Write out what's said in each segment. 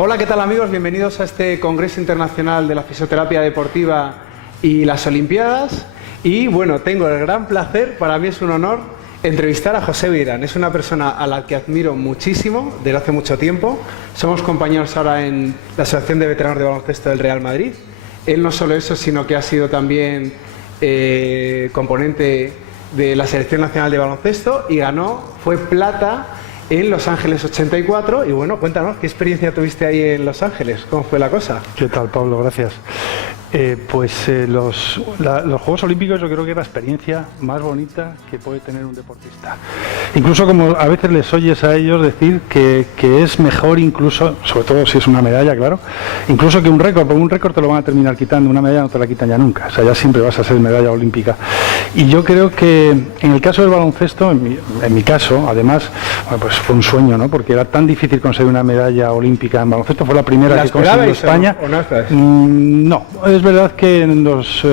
Hola, ¿qué tal amigos? Bienvenidos a este Congreso Internacional de la Fisioterapia Deportiva y las Olimpiadas. Y bueno, tengo el gran placer, para mí es un honor, entrevistar a José Beirán. Es una persona a la que admiro muchísimo desde hace mucho tiempo. Somos compañeros ahora en la Asociación de Veteranos de Baloncesto del Real Madrid. Él no solo eso, sino que ha sido también componente de la Selección Nacional de Baloncesto y fue plata en Los Ángeles 84. Y bueno, cuéntanos, ¿qué experiencia tuviste ahí en Los Ángeles? ¿Cómo fue la cosa? ¿Qué tal, Pablo? Gracias. Los Juegos Olímpicos yo creo que es la experiencia más bonita que puede tener un deportista. Incluso como a veces les oyes a ellos decir que es mejor incluso, sobre todo si es una medalla, claro, incluso que un récord, porque un récord te lo van a terminar quitando, una medalla no te la quitan ya nunca, o sea, ya siempre vas a ser medalla olímpica. Y yo creo que en el caso del baloncesto, en mi caso, además, bueno, pues fue un sueño, ¿no? Porque era tan difícil conseguir una medalla olímpica en baloncesto, fue la primera que consiguió España. No, es verdad que en los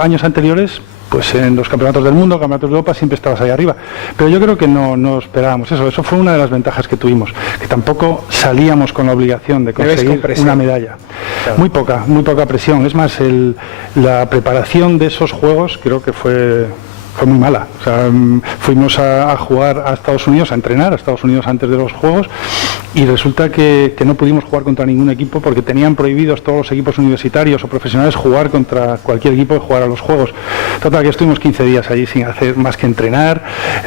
años anteriores, pues en los campeonatos del mundo, campeonatos de Europa, siempre estabas ahí arriba. Pero yo creo que no esperábamos eso. Eso fue una de las ventajas que tuvimos, que tampoco salíamos con la obligación de conseguir una medalla. Claro. Muy poca presión. Es más, la preparación de esos juegos creo que fue muy mala. O sea, fuimos a jugar a Estados Unidos, a entrenar a Estados Unidos antes de los Juegos, y resulta que no pudimos jugar contra ningún equipo porque tenían prohibidos todos los equipos universitarios o profesionales jugar contra cualquier equipo y jugar a los Juegos. Total, que estuvimos 15 días allí sin hacer más que entrenar.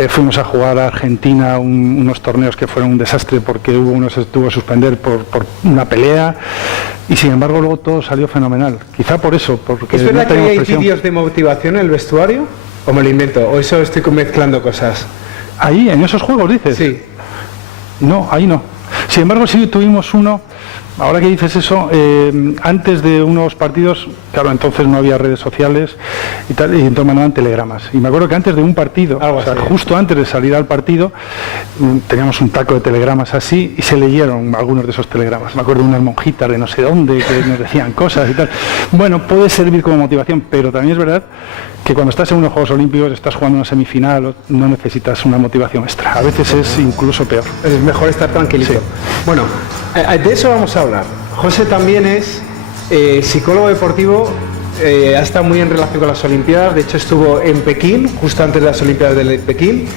Fuimos a jugar a Argentina unos torneos que fueron un desastre porque uno se tuvo que suspender por una pelea, y sin embargo luego todo salió fenomenal. Quizá por eso, porque ¿es verdad que hay vídeos de motivación en el vestuario? ¿O me lo invento? ¿O eso estoy mezclando cosas? ¿Ahí, en esos juegos, dices? Sí. No, ahí no. Sin embargo, sí tuvimos uno, ahora que dices eso, antes de unos partidos, claro, entonces no había redes sociales y tal, y entonces mandaban telegramas. Y me acuerdo que antes de un partido, o sea, justo antes de salir al partido, teníamos un taco de telegramas así y se leyeron algunos de esos telegramas. Me acuerdo de unas monjitas de no sé dónde que nos decían cosas y tal. Bueno, puede servir como motivación, pero también es verdad que cuando estás en unos Juegos Olímpicos, estás jugando una semifinal, no necesitas una motivación extra. A veces es incluso peor. Es mejor estar tranquilito. Sí. Bueno, de eso vamos a hablar. José también es psicólogo deportivo, ha estado muy en relación con las Olimpiadas. De hecho, estuvo en Pekín, justo antes de las Olimpiadas de Pekín.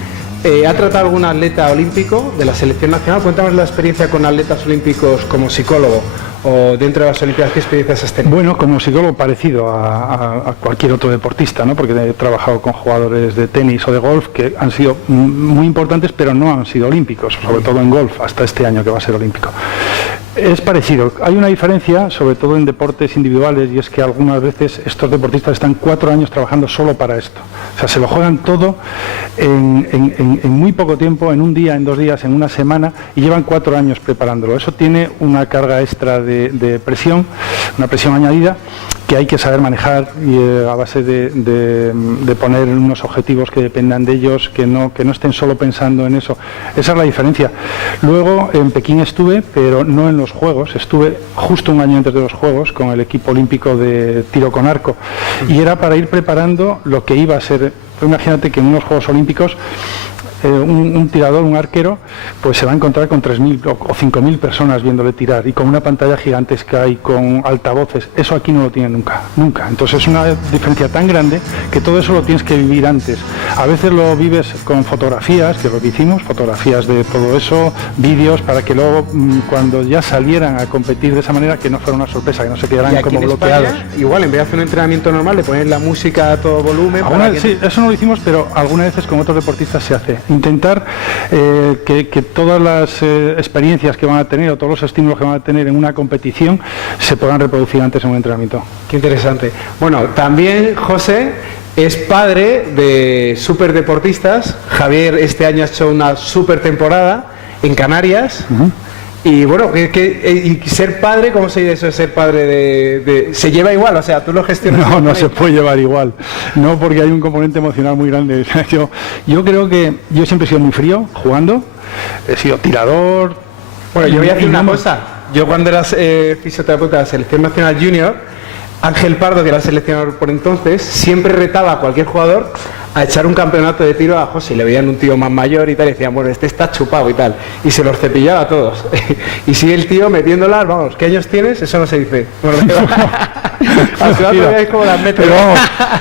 ¿Ha tratado algún atleta olímpico de la selección nacional? Cuéntanos la experiencia con atletas olímpicos como psicólogo, o dentro de las Olimpiadas, ¿qué experiencias has tenido? Bueno, como psicólogo parecido a cualquier otro deportista, ¿no? Porque he trabajado con jugadores de tenis o de golf que han sido muy importantes, pero no han sido olímpicos, sobre todo en golf, hasta este año que va a ser olímpico. Es parecido. Hay una diferencia, sobre todo en deportes individuales, y es que algunas veces estos deportistas están 4 años trabajando solo para esto. O sea, se lo juegan todo en muy poco tiempo, en un día, en 2 días, en una semana, y llevan 4 años preparándolo. Eso tiene una carga extra de presión, una presión añadida, que hay que saber manejar, y a base de poner unos objetivos que dependan de ellos, que no estén solo pensando en eso. Esa es la diferencia. Luego en Pekín estuve, pero no en los Juegos, estuve justo un año antes de los Juegos con el equipo olímpico de tiro con arco, y era para ir preparando lo que iba a ser. Imagínate que en unos Juegos Olímpicos un tirador, un arquero, pues se va a encontrar con 3.000 o 5.000 personas viéndole tirar, y con una pantalla gigantesca y con altavoces. Eso aquí no lo tiene nunca. Entonces es una diferencia tan grande que todo eso lo tienes que vivir antes. A veces lo vives con fotografías, que es lo que hicimos, fotografías de todo eso, vídeos, para que luego cuando ya salieran a competir de esa manera, que no fuera una sorpresa, que no se quedaran como bloqueados. España, igual, en vez de hacer un entrenamiento normal, le ponen la música a todo volumen. Sí, eso no lo hicimos, pero algunas veces con otros deportistas se hace. Intentar que todas las experiencias que van a tener, o todos los estímulos que van a tener en una competición, se puedan reproducir antes en un entrenamiento. Qué interesante. Bueno, también José es padre de superdeportistas. Javier este año ha hecho una super temporada en Canarias. Y bueno, y ser padre, ¿cómo se dice eso de ser padre ¿se lleva igual? O sea, ¿tú lo gestionas? No se puede llevar igual. No, porque hay un componente emocional muy grande. Yo creo que yo siempre he sido muy frío jugando, he sido tirador. Bueno, yo voy a decir una cosa. Yo cuando era fisioterapeuta de la Selección Nacional Junior, Ángel Pardo, que era el seleccionador por entonces, siempre retaba a cualquier jugador a echar un campeonato de tiro a José, le veían un tío más mayor y tal, y decían, bueno, este está chupado y tal, y se los cepillaba a todos. Y sigue el tío metiéndolas, vamos, ¿qué años tienes? Eso no se dice. Bueno, al final todavía es como las metes. Pero vamos,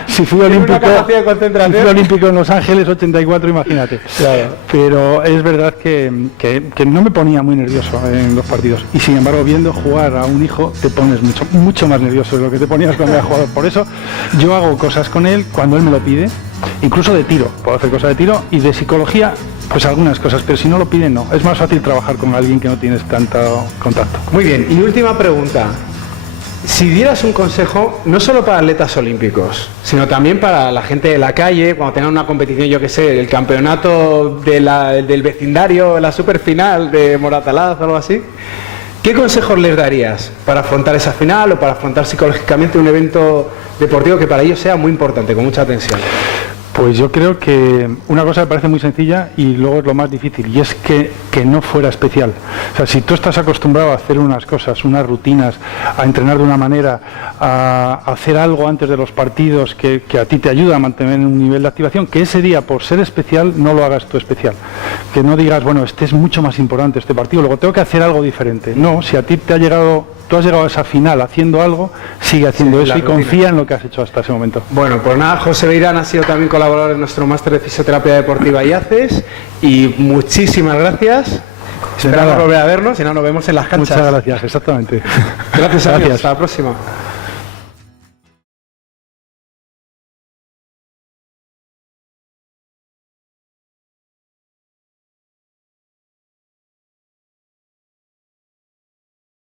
si fui olímpico en Los Ángeles 84, imagínate. Claro. Pero es verdad que no me ponía muy nervioso en los partidos, y sin embargo viendo jugar a un hijo te pones mucho más nervioso de lo que te ponías cuando era jugador. Por eso yo hago cosas con él cuando él me lo pide, incluso de tiro, puedo hacer cosas de tiro, y de psicología pues algunas cosas, pero si no lo piden no, es más fácil trabajar con alguien que no tienes tanto contacto. Muy bien, y última pregunta. Si dieras un consejo, no solo para atletas olímpicos, sino también para la gente de la calle, cuando tengan una competición, yo que sé, el campeonato del vecindario, la superfinal de Moratalaz o algo así, ¿qué consejos les darías para afrontar esa final o para afrontar psicológicamente un evento deportivo que para ellos sea muy importante, con mucha tensión? Pues yo creo que una cosa me parece muy sencilla y luego es lo más difícil, y es que no fuera especial. O sea, si tú estás acostumbrado a hacer unas cosas, unas rutinas, a entrenar de una manera, a hacer algo antes de los partidos que a ti te ayuda a mantener un nivel de activación, que ese día, por ser especial, no lo hagas tú especial. Que no digas, bueno, este es mucho más importante este partido, luego tengo que hacer algo diferente. No, si a ti tú has llegado a esa final haciendo algo, sigue haciendo eso y confía en lo que has hecho hasta ese momento. Bueno, pues nada, José Beirán ha sido también colaborador en nuestro máster de fisioterapia deportiva IACES, y muchísimas gracias. Esperamos volver a vernos y no nos vemos en las canchas. Muchas gracias, exactamente. Gracias, amigos. Hasta la próxima.